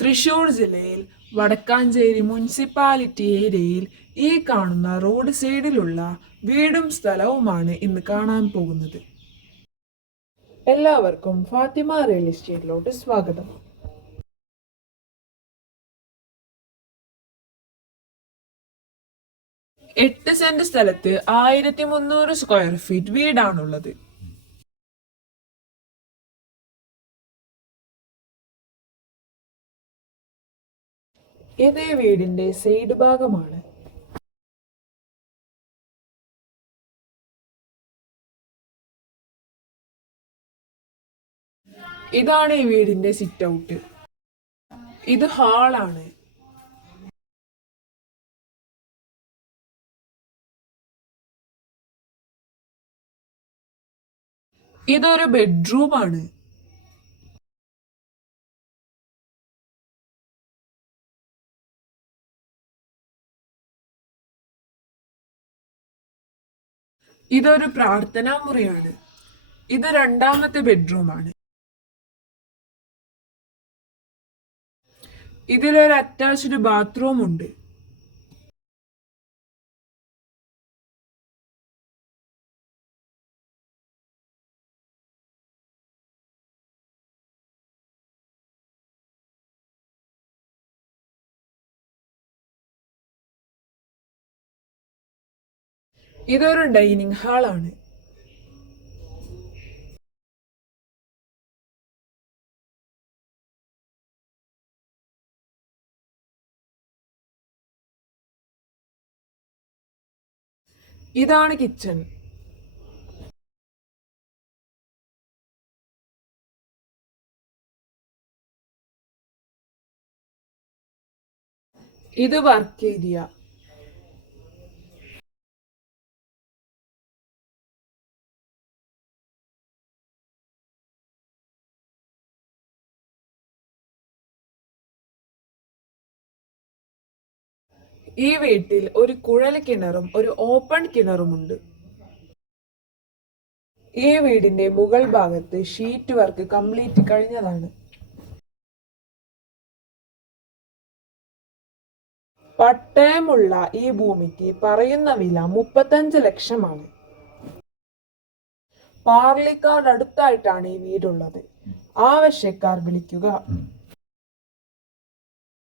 തൃശൂർ ജില്ലയിൽ വടക്കാഞ്ചേരി മുനിസിപ്പാലിറ്റി ഏരിയയിൽ ഈ കാണുന്ന റോഡ് സൈഡിലുള്ള വീടും സ്ഥലവുമാണ് ഇന്ന് കാണാൻ പോകുന്നത്. എല്ലാവർക്കും ഫാത്തിമ റിയൽ എസ്റ്റേറ്റിലോട്ട് സ്വാഗതം. എട്ട് സെന്റ് സ്ഥലത്ത് 1300 സ്ക്വയർ ഫീറ്റ് വീടാണുള്ളത്. ഇത് വീടിന്റെ സൈഡ് ഭാഗമാണ്. ഇതാണ് ഈ വീടിന്റെ സിറ്റ് ഔട്ട്. ഇത് ഹാളാണ്. ഇതൊരു ബെഡ്റൂം ആണ്. ഇതൊരു പ്രാർത്ഥനാ മുറിയാണ്. ഇത് രണ്ടാമത്തെ ബെഡ്റൂമാണ്. ഇതിലൊരു അറ്റാച്ച്ഡ് ബാത്റൂം ഉണ്ട്. ഇതൊരു ഡൈനിങ് ഹാളാണ്. ഇതാണ് കിച്ചൺ. ഇത് വർക്ക് ഏരിയ. ഈ വീട്ടിൽ ഒരു കുഴൽ കിണറും ഒരു ഓപ്പൺ കിണറുമുണ്ട്. ഈ വീടിന്റെ മുകൾ ഭാഗത്ത് ഷീറ്റ് വർക്ക് കംപ്ലീറ്റ് കഴിഞ്ഞതാണ്. പട്ടയമുള്ള ഈ ഭൂമിക്ക് പറയുന്ന വില 35 ലക്ഷമാണ്. പാർലിക്കാട് അടുത്തായിട്ടാണ് ഈ വീടുള്ളത്. ആവശ്യക്കാർ വിളിക്കുക.